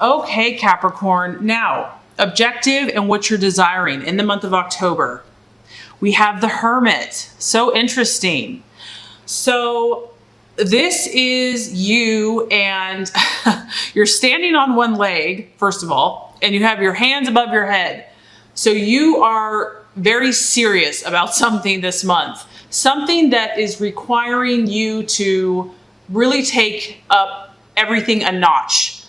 Okay, Capricorn. Now, objective and what you're desiring in the month of October. We have the Hermit. So interesting. So this is you, and you're standing on one leg, first of all, and you have your hands above your head. So you are very serious about something this month, something that is requiring you to really take up everything a notch.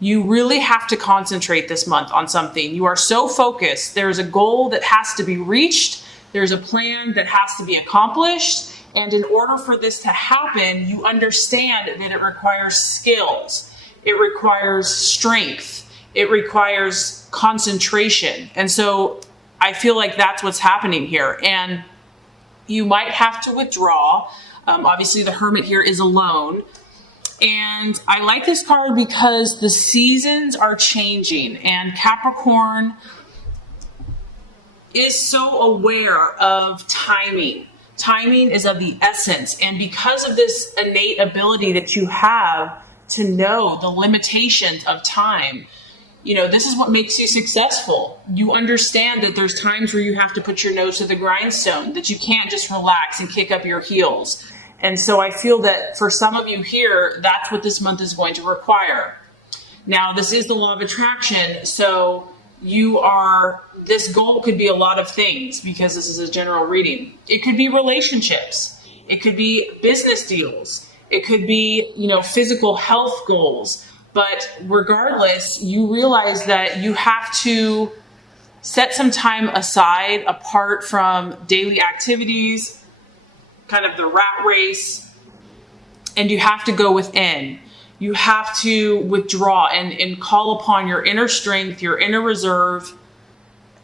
You really have to concentrate this month on something. You are so focused. There's a goal that has to be reached. There's a plan that has to be accomplished. And in order for this to happen, you understand that it requires skills. It requires strength. It requires concentration. And so I feel like that's what's happening here. And you might have to withdraw. Obviously, the Hermit here is alone. And I like this card because the seasons are changing, and Capricorn is so aware of timing. Timing is of the essence. And because of this innate ability that you have to know the limitations of time, this is what makes you successful. You understand that there's times where you have to put your nose to the grindstone, that you can't just relax and kick up your heels. And so I feel that for some of you here, that's what this month is going to require. Now, this is the law of attraction. So this goal could be a lot of things because this is a general reading. It could be relationships. It could be business deals. It could be, physical health goals. But regardless, you realize that you have to set some time aside apart from daily activities, kind of the rat race, and you have to go within. You have to withdraw and call upon your inner strength, your inner reserve.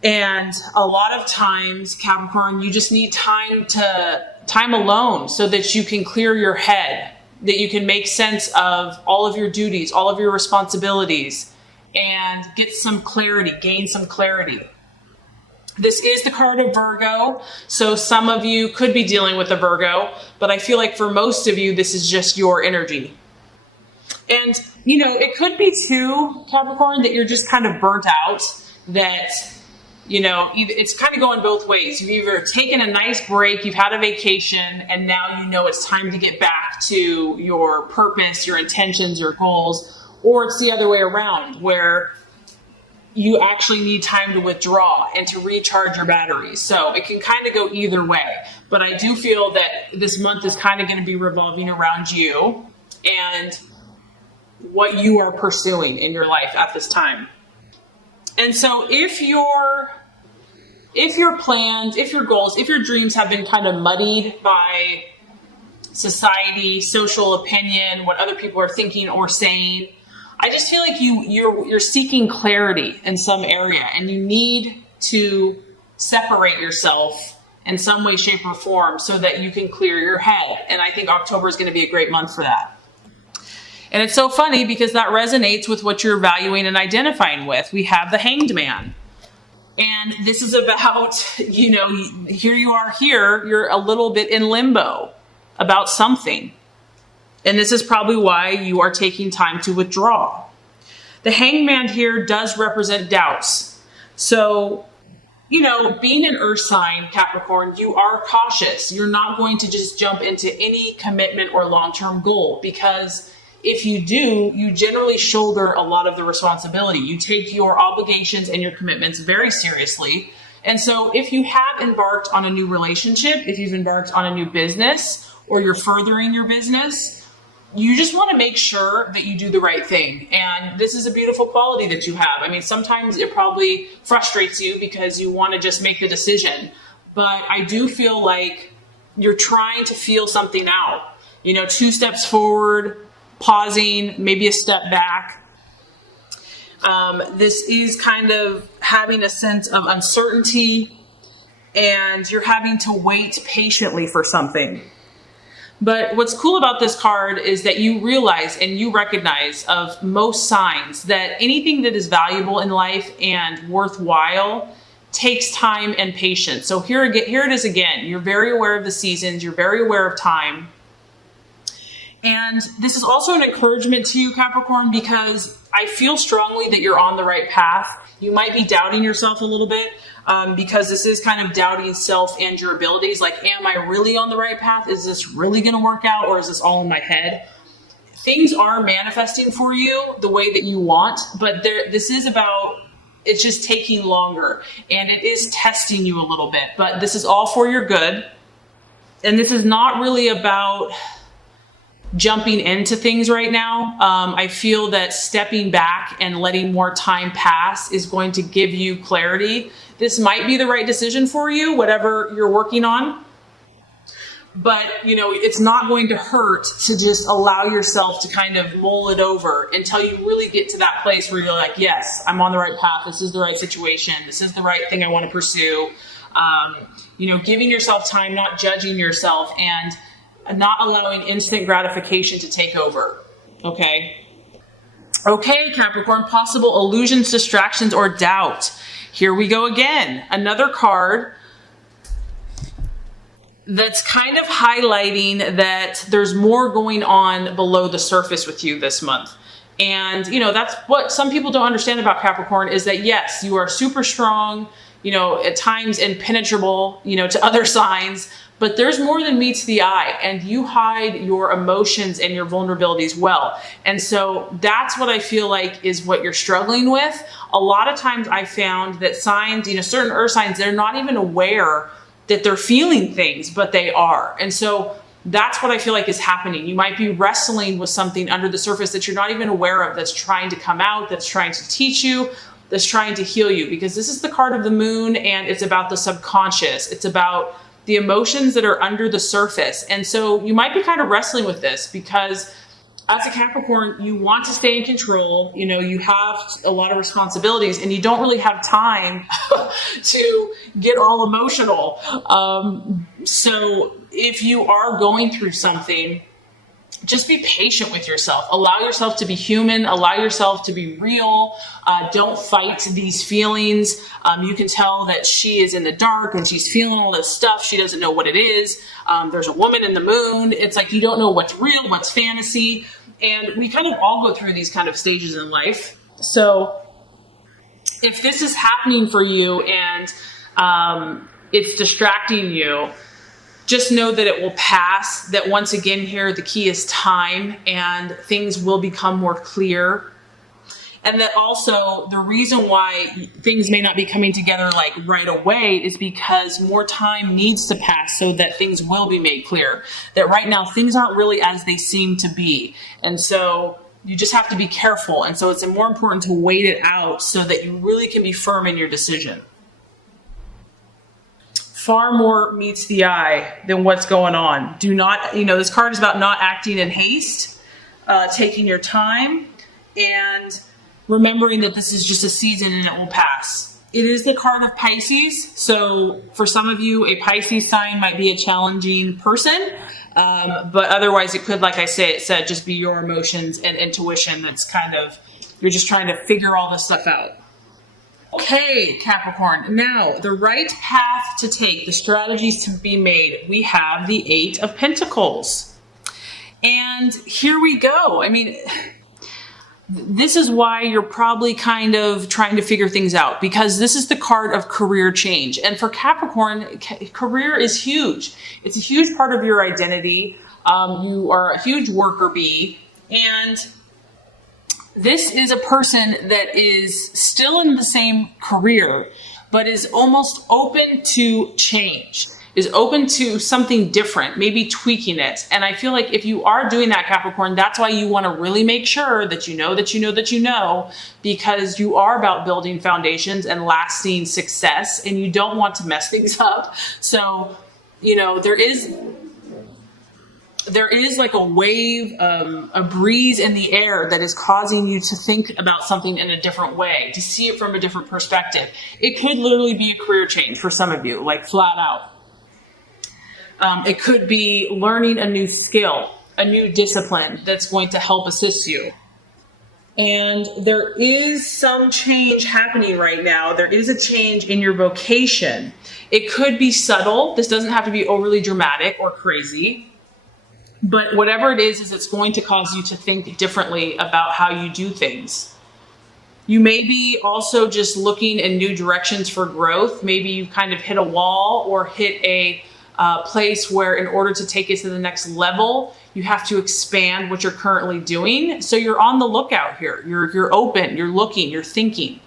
And a lot of times, Capricorn, you just need time alone so that you can clear your head, that you can make sense of all of your duties, all of your responsibilities, and get some clarity, gain some clarity. This is the card of Virgo, so some of you could be dealing with a Virgo, but I feel like for most of you, this is just your energy. And, it could be too, Capricorn, that you're just kind of burnt out, that, it's kind of going both ways. You've either taken a nice break, you've had a vacation, and now it's time to get back to your purpose, your intentions, your goals, or it's the other way around, where you actually need time to withdraw and to recharge your batteries. So it can kind of go either way. But I do feel that this month is kind of going to be revolving around you and what you are pursuing in your life at this time. And so if your plans, if your goals, if your dreams have been kind of muddied by society, social opinion, what other people are thinking or saying, I just feel like you're seeking clarity in some area, and you need to separate yourself in some way, shape, or form so that you can clear your head. And I think October is going to be a great month for that. And it's so funny because that resonates with what you're valuing and identifying with. We have the Hanged Man. And this is about, here you are here, you're a little bit in limbo about something. And this is probably why you are taking time to withdraw. The Hanged Man here does represent doubts. So, being an earth sign, Capricorn, you are cautious. You're not going to just jump into any commitment or long-term goal, because if you do, you generally shoulder a lot of the responsibility. You take your obligations and your commitments very seriously. And so if you have embarked on a new relationship, if you've embarked on a new business, or you're furthering your business, you just want to make sure that you do the right thing. And this is a beautiful quality that you have. I mean, sometimes it probably frustrates you because you want to just make the decision. But I do feel like you're trying to feel something out. 2 steps forward, pausing, maybe a step back. This is kind of having a sense of uncertainty, and you're having to wait patiently for something. But what's cool about this card is that you realize and you recognize of most signs that anything that is valuable in life and worthwhile takes time and patience. So here it is again. You're very aware of the seasons. You're very aware of time. And this is also an encouragement to you, Capricorn, because I feel strongly that you're on the right path. You might be doubting yourself a little bit because this is kind of doubting self and your abilities. Like, am I really on the right path? Is this really going to work out, or is this all in my head? Things are manifesting for you the way that you want, but this is about, it's just taking longer, and it is testing you a little bit, but this is all for your good. And this is not really about jumping into things right now. I feel that stepping back and letting more time pass is going to give you clarity. This might be the right decision for you, whatever you're working on. But, it's not going to hurt to just allow yourself to kind of mull it over until you really get to that place where you're like, yes, I'm on the right path. This is the right situation. This is the right thing I want to pursue. Giving yourself time, not judging yourself, and not allowing instant gratification to take over. Okay, Capricorn, possible illusions, distractions, or doubt. Here we go again. Another card that's kind of highlighting that there's more going on below the surface with you this month. And, that's what some people don't understand about Capricorn, is that, yes, you are super strong, at times impenetrable, to other signs, but there's more than meets the eye, and you hide your emotions and your vulnerabilities well. And so that's what I feel like is what you're struggling with. A lot of times I found that signs, certain earth signs, they're not even aware that they're feeling things, but they are. And so that's what I feel like is happening. You might be wrestling with something under the surface that you're not even aware of, that's trying to come out, that's trying to teach you, that's trying to heal you, because this is the card of the moon, and it's about the subconscious. It's about the emotions that are under the surface. And so you might be kind of wrestling with this because as a Capricorn, you want to stay in control. You have a lot of responsibilities, and you don't really have time to get all emotional. So if you are going through something, just be patient with yourself. Allow yourself to be human. Allow yourself to be real. Don't fight these feelings. You can tell that she is in the dark and she's feeling all this stuff. She doesn't know what it is. There's a woman in the moon. It's like you don't know what's real, what's fantasy. And we kind of all go through these kind of stages in life. So if this is happening for you and it's distracting you, just know that it will pass, that once again here, the key is time, and things will become more clear. And that also the reason why things may not be coming together like right away is because more time needs to pass so that things will be made clear. That right now things aren't really as they seem to be. And so you just have to be careful. And so it's more important to wait it out so that you really can be firm in your decision. Far more meets the eye than what's going on. Do not, this card is about not acting in haste, taking your time, and remembering that this is just a season and it will pass. It is the card of Pisces. So for some of you, a Pisces sign might be a challenging person. But otherwise it could, like I said, just be your emotions and intuition. That's kind of, you're just trying to figure all this stuff out. Okay, Capricorn. Now, the right path to take, the strategies to be made. We have the 8 of Pentacles. And here we go. I mean, this is why you're probably kind of trying to figure things out, because this is the card of career change. And for Capricorn, career is huge. It's a huge part of your identity. You are a huge worker bee. And this is a person that is still in the same career, but is almost open to change, is open to something different, maybe tweaking it. And I feel like if you are doing that, Capricorn, that's why you want to really make sure that you know, because you are about building foundations and lasting success, and you don't want to mess things up. So, there is like a wave, a breeze in the air that is causing you to think about something in a different way, to see it from a different perspective. It could literally be a career change for some of you, like flat out. It could be learning a new skill, a new discipline that's going to help assist you. And there is some change happening right now. There is a change in your vocation. It could be subtle. This doesn't have to be overly dramatic or crazy. But whatever it is it's going to cause you to think differently about how you do things. You may be also just looking in new directions for growth. Maybe you've kind of hit a wall or hit a place where in order to take it to the next level, you have to expand what you're currently doing. So you're on the lookout here. You're open, you're looking, you're thinking.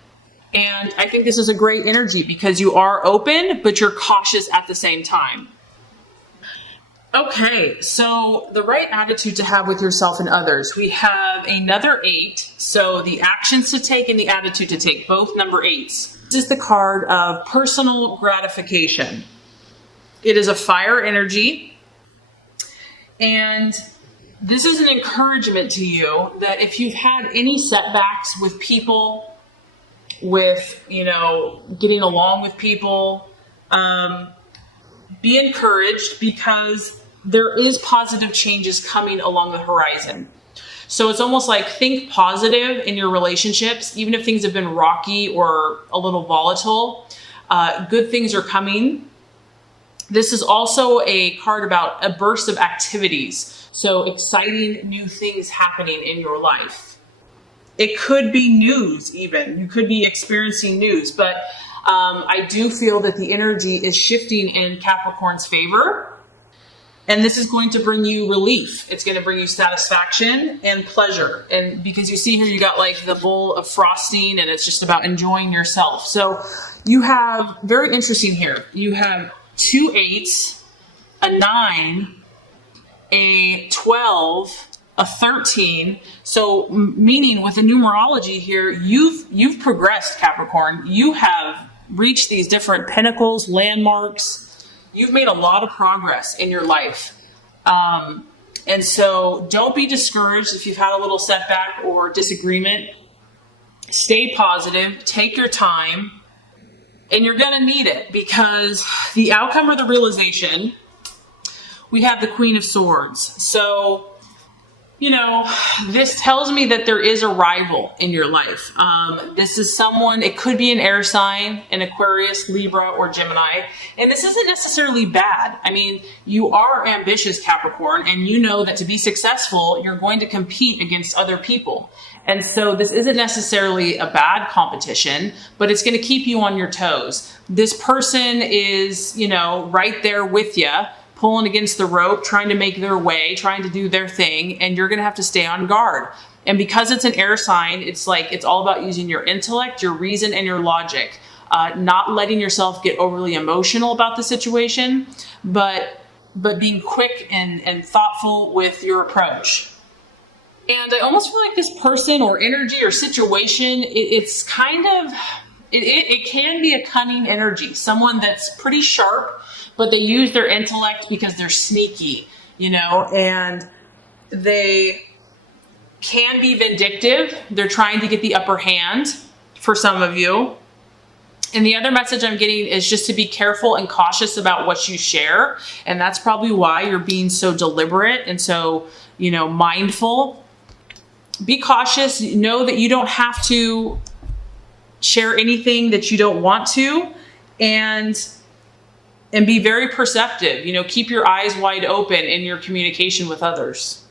And I think this is a great energy because you are open, but you're cautious at the same time. Okay, so the right attitude to have with yourself and others. We have another 8. So the actions to take and the attitude to take, both number 8s. This is the card of personal gratification. It is a fire energy. And this is an encouragement to you that if you've had any setbacks with people, with, getting along with people, be encouraged because there is positive changes coming along the horizon. So it's almost like think positive in your relationships, even if things have been rocky or a little volatile, good things are coming. This is also a card about a burst of activities. So exciting new things happening in your life. It could be news even. You could be experiencing news, but I do feel that the energy is shifting in Capricorn's favor. And this is going to bring you relief. It's going to bring you satisfaction and pleasure. And because you see here, you got like the bowl of frosting and it's just about enjoying yourself. So you have, very interesting here, you have 2 8s, a 9, a 12, a 13. So meaning with the numerology here, you've progressed, Capricorn. You have reached these different pinnacles, landmarks. You've made a lot of progress in your life. And so don't be discouraged if you've had a little setback or disagreement. Stay positive, take your time, and you're going to need it because the outcome or the realization, we have the Queen of Swords. So, this tells me that there is a rival in your life. This is someone, it could be an air sign, an Aquarius, Libra, or Gemini. And this isn't necessarily bad. I mean, you are ambitious, Capricorn, and you know that to be successful, you're going to compete against other people. And so this isn't necessarily a bad competition, but it's going to keep you on your toes. This person is, right there with you, pulling against the rope, trying to make their way, trying to do their thing, and you're going to have to stay on guard. And because it's an air sign, it's all about using your intellect, your reason, and your logic, not letting yourself get overly emotional about the situation, but being quick and thoughtful with your approach. And I almost feel like this person or energy or situation, it's kind of, it can be a cunning energy, someone that's pretty sharp, but they use their intellect because they're sneaky, and they can be vindictive. They're trying to get the upper hand for some of you. And the other message I'm getting is just to be careful and cautious about what you share. And that's probably why you're being so deliberate and so, mindful. Be cautious. Know that you don't have to share anything that you don't want to. And be very perceptive, keep your eyes wide open in your communication with others.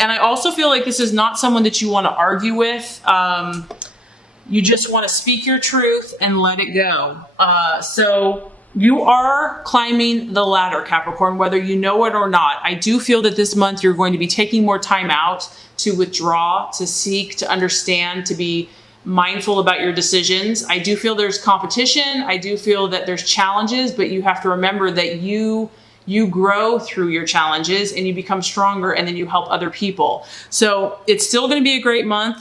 And I also feel like this is not someone that you want to argue with. You just want to speak your truth and let it go. So you are climbing the ladder, Capricorn, whether you know it or not. I do feel that this month you're going to be taking more time out to withdraw, to seek, to understand, to be mindful about your decisions. I do feel there's competition. I do feel that there's challenges, but you have to remember that you grow through your challenges and you become stronger and then you help other people. So it's still going to be a great month.